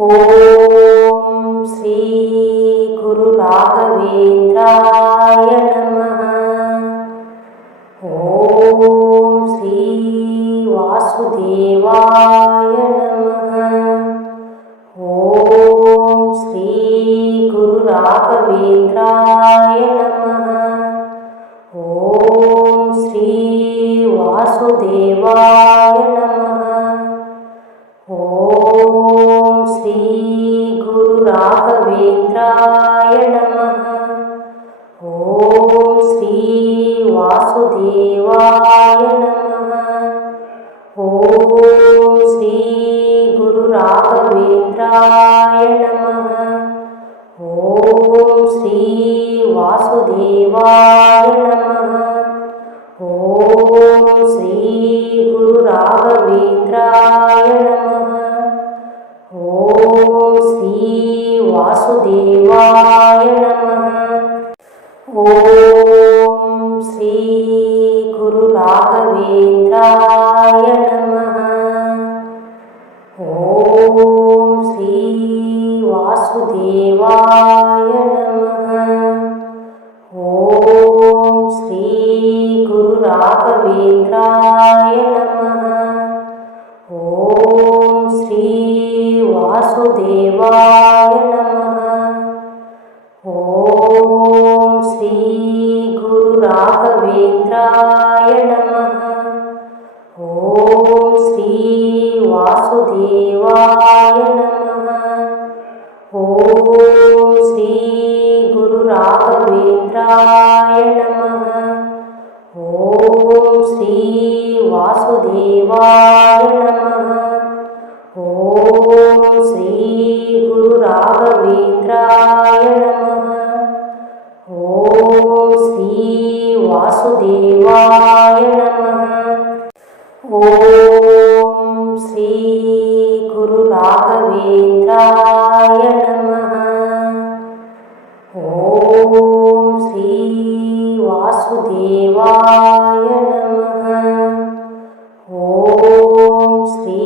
ओम श्री गुरु राघवेंद्राय नमः। ओम श्री वासुदेवाय नमः। ओम श्री गुरु राघवेंद्राय नमः। ओम श्री वासुदेवाय नमः। ओम श्री गुरु राघवेंद्राय नमः। ओम श्री वासुदेवाय नमः। ओम श्री गुरु राघवेंद्राय नमः। ओम श्री वासुदेवाय नमः। ओम श्री गुरु राघवेंद्राय नमः। ओम श्री वासुदेवाय नमः। ओम श्री गुरु राघवेंद्राय नमः। ओम श्री वासुदेवाय नमः। ओम श्री गुरु राघवेंद्राय नमः। ओम श्री वासुदेवाय नमः। ओम श्री गुरु राघवेंद्राय नमः। ओम श्री वासुदेवाय नमः। ओम श्री गुरु राघवेंद्राय नमः। ओम श्री वासुदेवाय नमः। ओम श्री गुरु राघवेंद्राय नमः। ओम श्री वासुदेवाय नमः। ओम श्री गुरु राघवेंद्राय नमः। ओम श्री वासुदेवाय नमः। ओम श्री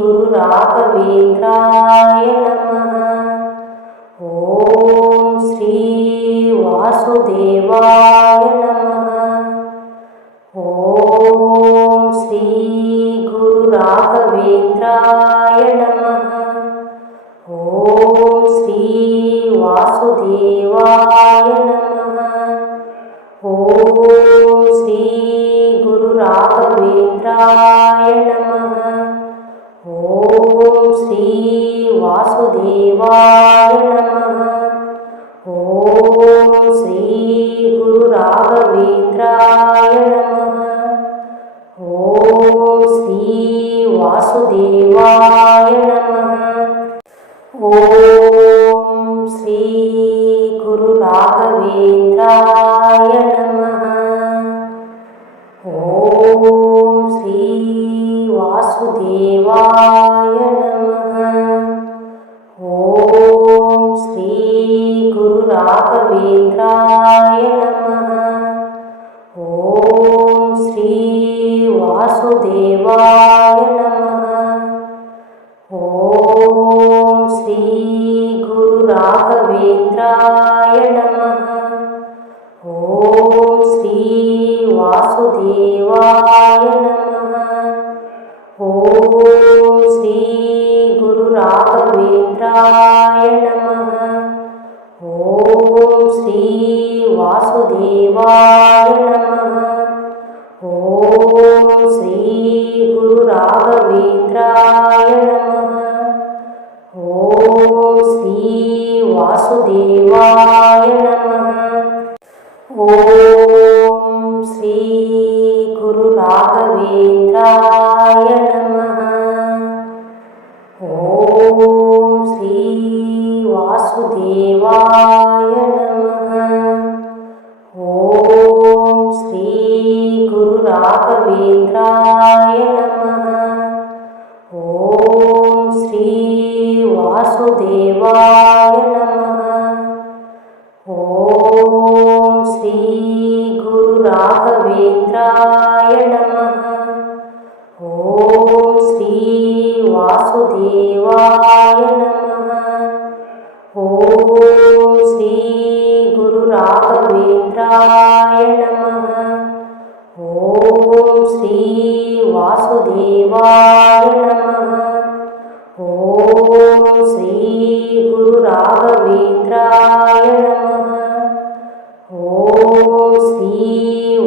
गुरु राघवेंद्राय नमः। ओम श्री वासुदेवाय नमः। ओम श्री गुरु राघवेंद्राय नमः। ओम श्री वासुदेवाय नमः। ओम श्री गुरु राघवेंद्राय नमः। ओम श्री वासुदेवाय नमः। ओम श्री गुरु राघवेंद्राय नमः। ओम श्री वासुदेवाय नमः। ओम श्री गुरु राघवेंद्राय नमः। ओम श्री वासुदेवाय नमः। ओम श्री गुरु राघवेंद्राय नमः। ओम श्री वासुदेवाय नमः। ओम श्री गुरु राघवेंद्राय नमः। ओम श्री वासुदेवाय नमः। ओम श्री गुरु राघवेंद्राय नमः। ओम श्री वासुदेवाय नमः। ओम श्री गुरु राघवेंद्राय नमः। ओम श्री वासुदेवाय नमः। ओम श्री गुरु राघवेंद्राय नमः। ओम श्री वासुदेवाय नमः। ओम श्री गुरु राघवेंद्राय नमः। ओम श्री वासुदेवाय नमः। ओम श्री गुरु राघवेंद्राय नमः। ओम श्री वासुदेवाय नमः। ॐ श्री गुरु राघवेन्द्राय नमः। ॐ श्री वासुदेवाय नमः। ॐ श्री गुरु राघवेन्द्राय नमः। ॐ श्री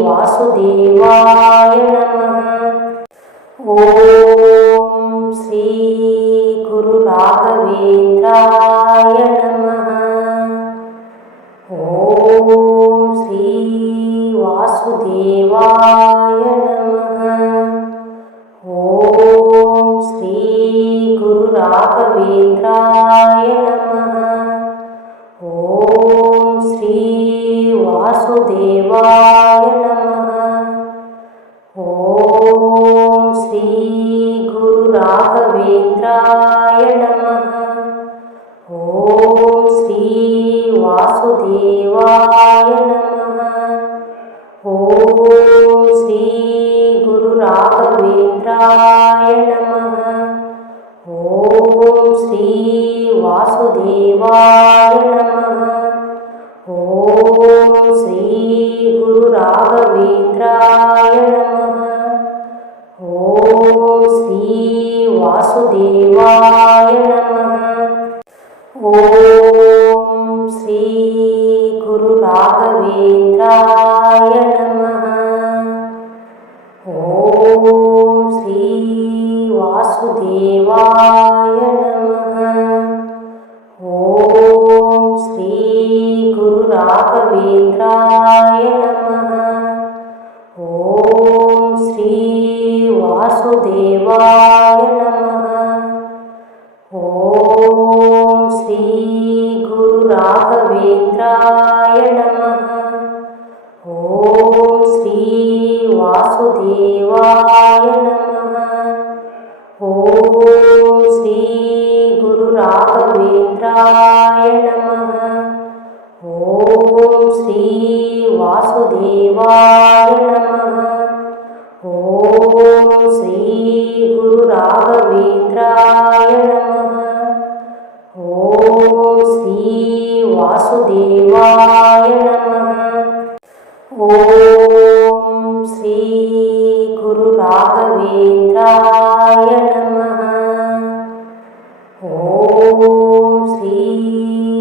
वासुदेवाय नमः। ॐ श्री गुरु राघवेन्द्राय नमः। ॐ श्री वासुदेवाय नमः। ॐ श्री गुरु राघवेन्द्राय नमः। ॐ श्री वासुदेवाय नमः। ॐ श्री गुरु राघवेन्द्राय नमः। ॐ श्री वासुदेवाय नमः। ॐ श्री गुरु राघवेन्द्राय नमः। ॐ श्री वासुदेवाय नमः। ॐ श्री गुरु राघवेन्द्राय नमः। ॐ श्री वासुदेवाय नमः। ॐ श्री गुरु राघवेन्द्राय नमः। ॐ श्री वासुदेवाय नमः। ॐ श्री गुरु राघवेन्द्राय नमः। ॐ श्री वासुदेवाय नमः। ॐ श्री गुरु राघवेन्द्राय नमः। ॐ श्री वासुदेवाय नमः। ॐ श्री गुरु राघवेन्द्राय नमः। ॐ श्री वासुदेवाय नमः। ॐ श्री गुरु राघवेन्द्राय नमः। ॐ श्री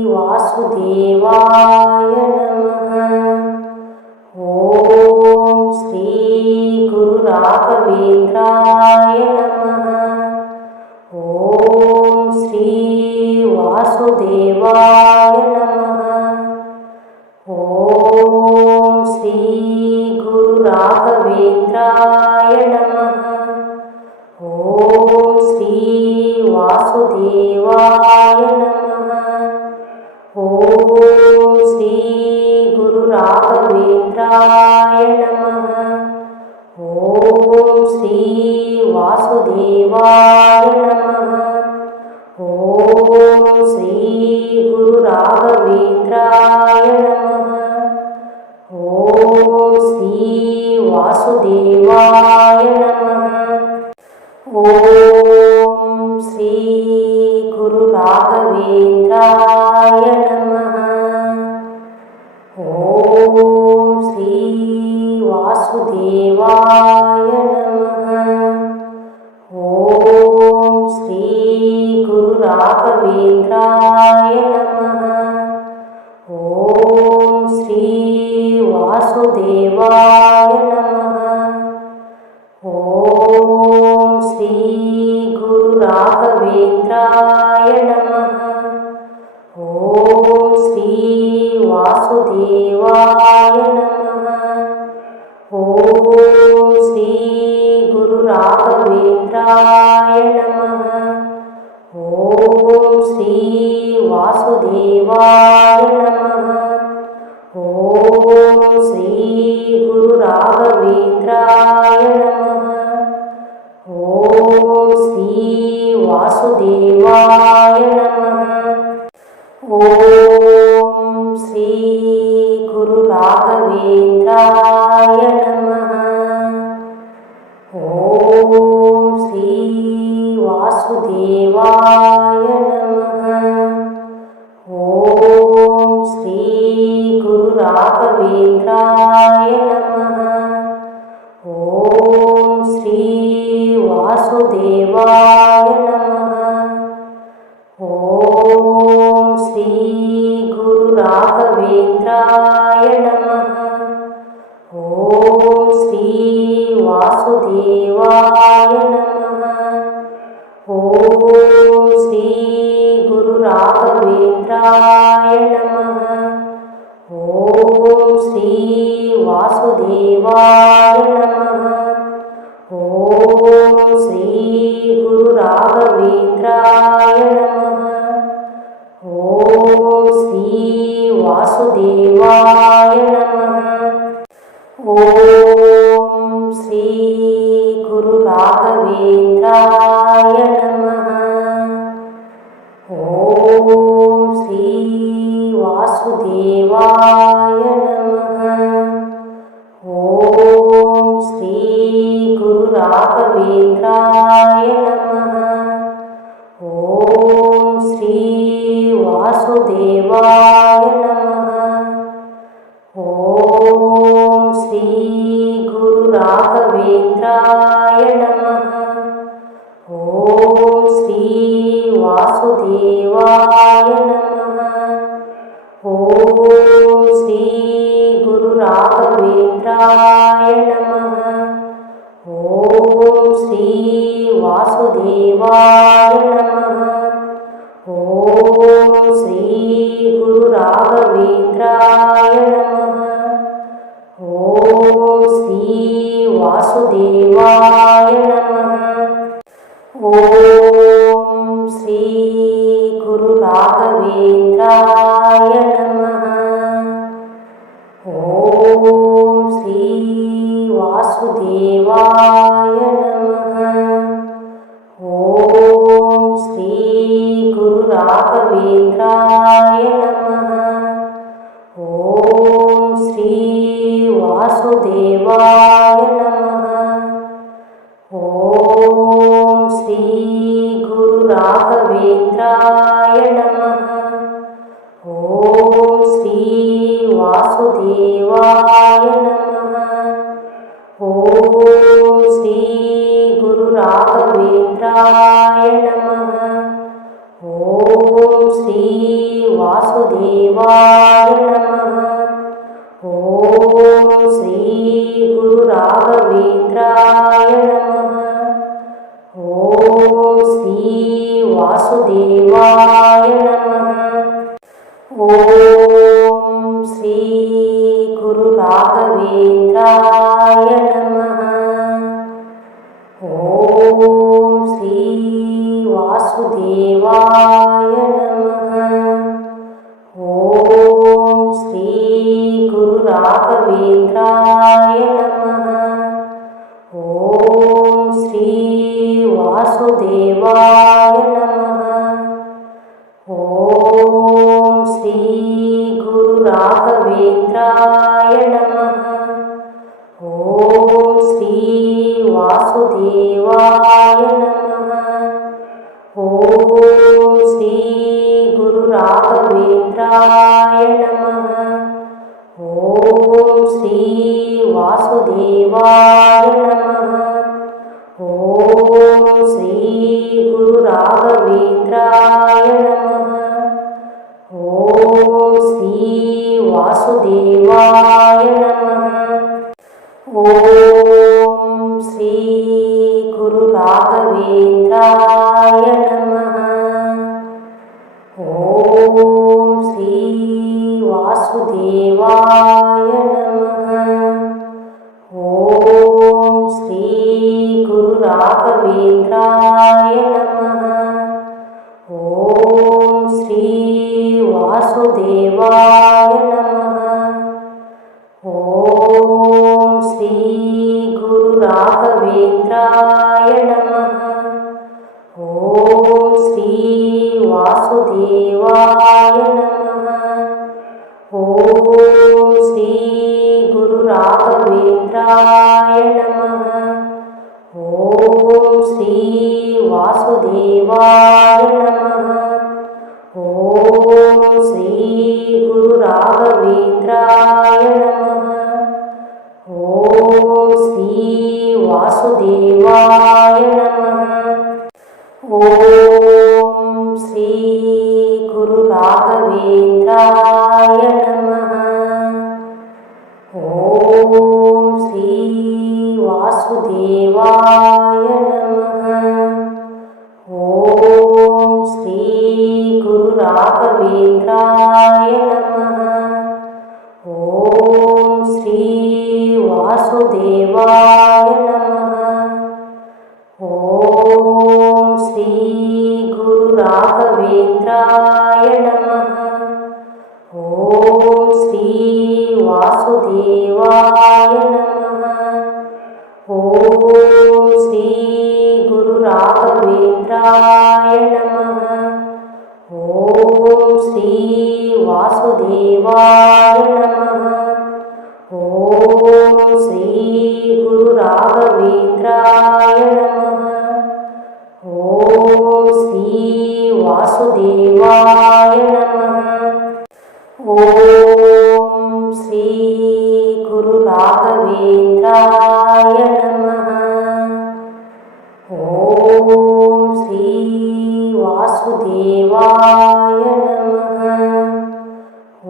वासुदेवाय नमः। ॐ श्री गुरु राघवेन्द्राय नमः। ॐ श्री वासुदेवाय नमः। ॐ श्री गुरु राघवेन्द्राय नमः। ॐ श्री वासुदेवाय नमः। ॐ श्री गुरु राघवेन्द्राय नमः। ॐ श्री वासुदेवाय नमः। ॐ श्री गुरु राघवेन्द्राय नमः। ॐ श्री वासुदेवाय नमः। ॐ श्री गुरु राघवेन्द्राय नमः। ॐ श्री वासुदेवाय नमः। ॐ श्री गुरु राघवेन्द्राय नमः। ॐ श्री वासुदेवाय नमः। ॐ श्री गुरु राघवेन्द्राय नमः। ॐ श्री वासुदेवाय नमः। ॐ श्री गुरु राघवेन्द्राय नमः। ॐ श्री वासुदेवाय नमः। ॐ श्री गुरु राघवेन्द्राय नमः। ॐ श्री वासुदेवाय नमः। ॐ श्री गुरु राघवेन्द्राय नमः। ॐ श्री वासुदेवाय नमः। ॐ श्री गुरु राघवेन्द्राय नमः। ॐ श्री वासुदेवाय ఓం శ్రీ గురు రాఘవేంద్రాయ నమః. ఓం శ్రీ వాసుదేవాయ నమః. ఓం శ్రీ గురు రాఘవేంద్రాయ నమః. ఓం శ్రీ వాసుదేవాయ నమః. ఓం శ్రీ గురు రాఘవేంద్రాయ నమః. ఓం శ్రీ వాసుదేవాయ నమః. ఓం శ్రీ గురు రాఘవేంద్రాయ నమః. ఓం శ్రీ వాసుదేవాయ నమః. ఓం శ్రీ గురు రాఘవేంద్రాయ నమః. ఓం శ్రీ వాసుదేవాయ నమః. ఓం శ్రీ గురు రాఘవేంద్రాయ నమః. ఓం శ్రీ వాసుదేవాయ నమః. ఓం శ్రీ గురు రాఘవేంద్రాయ నమః. ఓం శ్రీ వాసుదేవాయ నమః. ఓం శ్రీ గురు రాఘవేంద్రాయ నమః. ఓం శ్రీ వాసుదేవాయ నమః. ఓం శ్రీ గురు రాఘవేంద్రాయ నమః. ఓం శ్రీ వాసుదేవాయ నమః. ఓం శ్రీ గురు రాఘవేంద్రాయ నమః. ఓం శ్రీ వాసుదేవాయ నమః. ఓం శ్రీ గురు రాఘవేంద్రాయ నమః. ఓం శ్రీ వాసుదేవాయ నమః. ఓం శ్రీ గురు రాఘవేంద్రాయ నమః. ఓం శ్రీ వాసుదేవాయ నమః. ఓం శ్రీ గురు రాఘవేంద్రాయ నమః. ఓం శ్రీ వాసుదేవాయ నమః. ఓం శ్రీ గురు రాఘవేంద్రాయ నమః. ఓం శ్రీ వాసుదేవాయ నమః. ఓం శ్రీ గురు రాఘవేంద్రాయ నమః. ఓం శ్రీ వాసుదేవాయ నమః. ఓం శ్రీ గురు రాఘవేంద్రాయ నమః. ఓం శ్రీ వాసుదేవాయ నమః. ఓం శ్రీ గురు రాఘవేంద్రాయ నమః. ఓం శ్రీ వాసుదేవాయ నమః. ఓం శ్రీ గురు రాఘవేంద్రాయ నమః. ఓం శ్రీ వాసుదేవాయ నమః. ఓం శ్రీ గురు రాఘవేంద్రాయ నమః. ఓం శ్రీ వాసుదేవాయ నమః. ఓం శ్రీ గురు రాఘవేంద్రాయ నమః. ఓం శ్రీ వాసుదేవాయ నమః. ఓం శ్రీ గురు రాఘవేంద్రాయ నమః. ఓం శ్రీ వాసుదేవాయ నమః. ఓం శ్రీ గురు రాఘవేంద్రాయ నమః. ఓం శ్రీ వాసుదేవాయ నమః. ఓం శ్రీ గురు రాఘవేంద్రాయ నమః. ఓం శ్రీ వాసుదేవాయ నమః. ఓం శ్రీ గురు రాఘవేంద్రాయ నమః. ఓం శ్రీ వాసుదేవాయ నమః. ఓం శ్రీ గురు రాఘవేంద్రాయ నమః. ఓం శ్రీ వాసుదేవాయ నమః. ఓం శ్రీ గురు రాఘవేంద్రాయ నమః. ఓం శ్రీ వాసుదేవాయ నమః. ఓం శ్రీ గురు రాఘవేంద్రాయ నమః. ఓం శ్రీ వాసుదేవాయ నమః. ఓం శ్రీ గురు రాఘవేంద్రాయ నమః. ఓం శ్రీ వాసుదేవాయ నమః. ఓం శ్రీ గురు రాఘవేంద్రాయ నమః. ఓం శ్రీ వాసుదేవాయ నమః. ఓం శ్రీ గురు రాఘవేంద్రాయ నమః. ఓం శ్రీ వాసుదేవాయ నమః.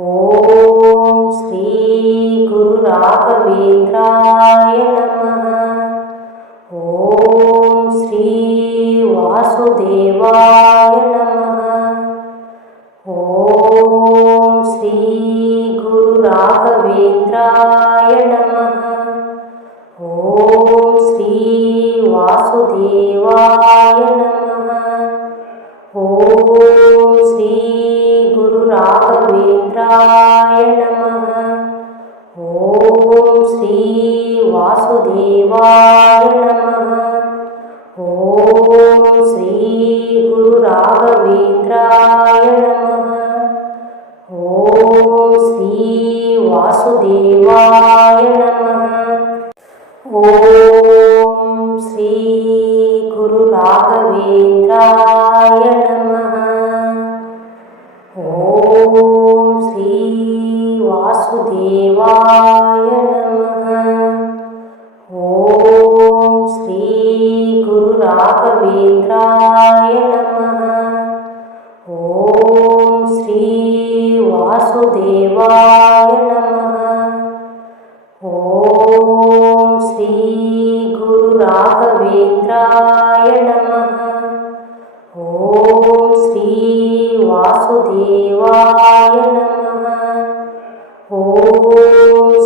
ఓం శ్రీ గురు రాఘవేంద్రాయ నమః. ఓం శ్రీ వాసుదేవాయ నమః. ఓం శ్రీ గురు రాఘవేంద్రాయ నమః. ఓం శ్రీ వాసుదేవాయ నమః. ఓం శ్రీ గురు రాఘవేంద్రాయ నమః. ఓం శ్రీ వాసుదేవాయ నమః. ఓం శ్రీ గురు రాఘవేంద్రాయ నమః. ఓం శ్రీ వాసుదేవాయ నమః. ఓం శ్రీ గురు రాఘవేంద్రాయ నమః. ఓం శ్రీ వాసుదేవాయ నమః. ఓం శ్రీ గురు రాఘవేంద్రాయ నమః. ఓం శ్రీ వాసుదేవాయ నమః. ఓం శ్రీ గురు రాఘవేంద్రాయ నమః. ఓం శ్రీ వాసుదేవాయ నమః. ఓం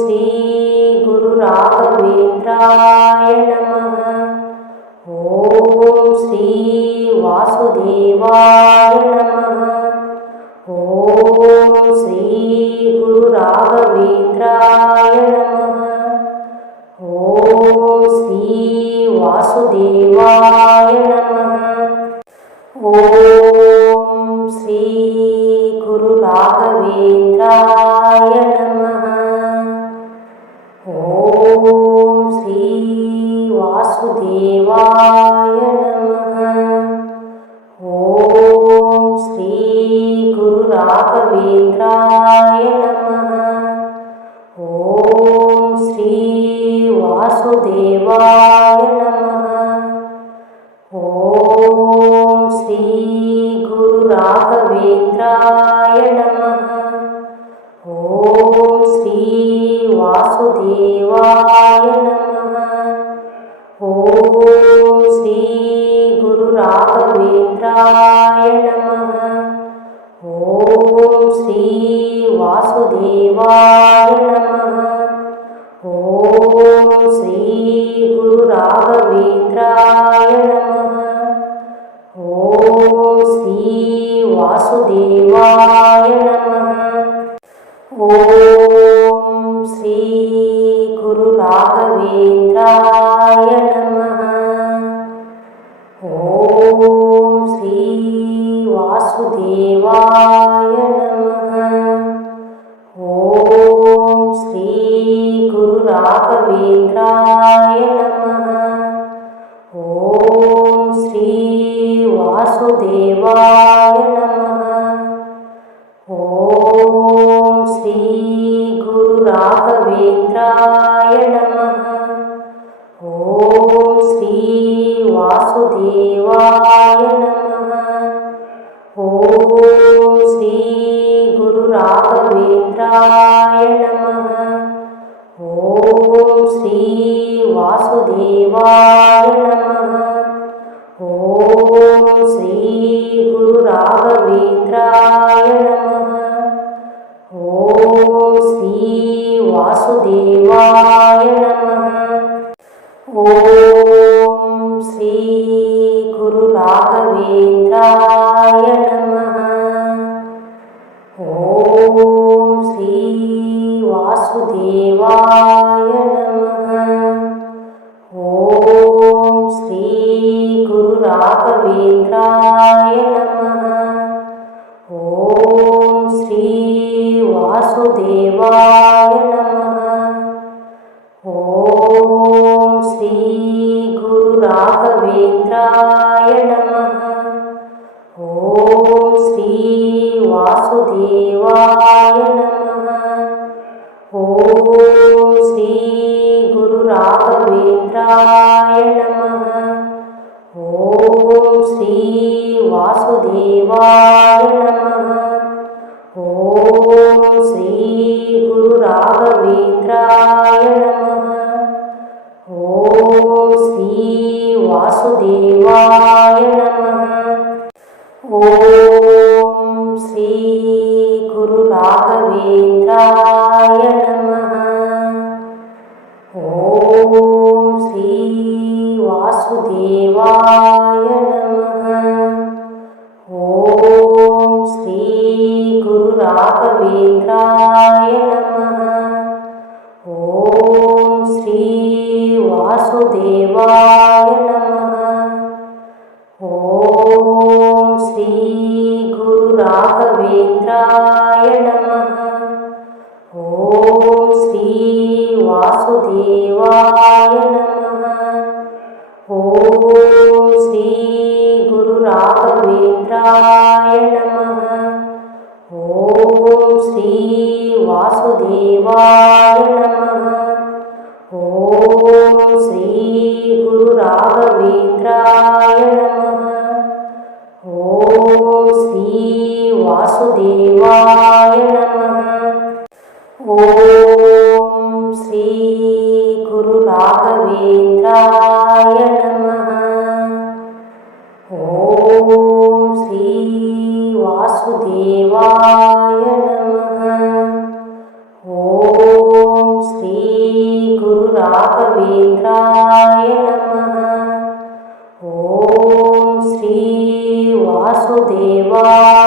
శ్రీ గురు రాఘవేంద్రాయ నమః. ఓం శ్రీ వాసుదేవాయ నమః. ఓం శ్రీ గురు రాఘవేంద్రాయ నమః. ఓం శ్రీ వాసుదేవాయ నమః. ఓం శ్రీ గురు రాఘవేంద్రాయ నమః. ఓం శ్రీ వాసుదేవాయ నమః. ఓం శ్రీ గురు రాఘవేంద్రాయ నమః. ఓం శ్రీ వాసుదేవాయ నమః. ఓం శ్రీ గురు రాఘవేంద్రాయ నమః. ఓం శ్రీ వాసుదేవాయ నమః. ఓం శ్రీ గురు రాఘవేంద్రాయ నమః. ఓం శ్రీ వాసుదేవాయ నమః. ఓం శ్రీ గురు రాఘవేంద్రాయ నమః. ఓం శ్రీ వాసుదేవాయ నమః. ఓం శ్రీ గురు రాఘవేంద్రాయ నమః. ఓం శ్రీ వాసుదేవాయ నమః. ఓం శ్రీ గురు రాఘవేంద్రాయ నమః. ఓం శ్రీ వాసుదేవాయ నమః. ఓం శ్రీ గురు రాఘవేంద్రాయ నమః. ఓం శ్రీ వాసుదేవాయ నమః. ఓం శ్రీ గురు రాఘవేంద్రాయ నమః. ఓం శ్రీ వాసుదేవాయ నమః. ఓం శ్రీ గురు రాఘవేంద్రాయ నమః. ఓం శ్రీ వాసుదేవాయ నమః. ఓం శ్రీ గురు రాఘవేంద్రాయ నమః. ఓం శ్రీ వాసుదేవాయ నమః. ఓం శ్రీ గురు రాఘవేంద్రాయ నమః. ఓం శ్రీ వాసుదేవాయ నమః. ఓం శ్రీ గురు రాఘవేంద్రాయ నమః. ఓం శ్రీ వాసుదేవాయ నమః. ఓం శ్రీ గురు రాఘవేంద్రాయ నమః. ఓం శ్రీ వాసుదేవాయ నమః. ఓం శ్రీ గురు రాఘవేంద్రాయ నమః. ఓం శ్రీ వాసుదేవాయ నమః. ఓం శ్రీ గురు రాఘవేంద్రాయ నమః. ఓం శ్రీ వాసుదేవాయ నమః. ఓం శ్రీ గురు రాఘవేంద్రాయ నమః. ఓం శ్రీ వాసుదేవాయ నమః. ఓం శ్రీ గురు రాఘవేంద్రాయ నమః. ఓం శ్రీ వాసుదేవాయ నమః. ఓం శ్రీ గురు రాఘవేంద్రాయ నమః. ఓం శ్రీ వాసుదేవాయ నమః. ఓం శ్రీ గురు రాఘవేంద్రాయ నమః. ఓం శ్రీ వాసుదేవాయ నమః. ఓం శ్రీ గురు రాఘవేంద్రాయ నమః. ఓం శ్రీ వాసుదేవాయ నమః. ఓం శ్రీ గురు రాఘవేంద్రాయ నమః. ఓం శ్రీ వాసుదేవాయ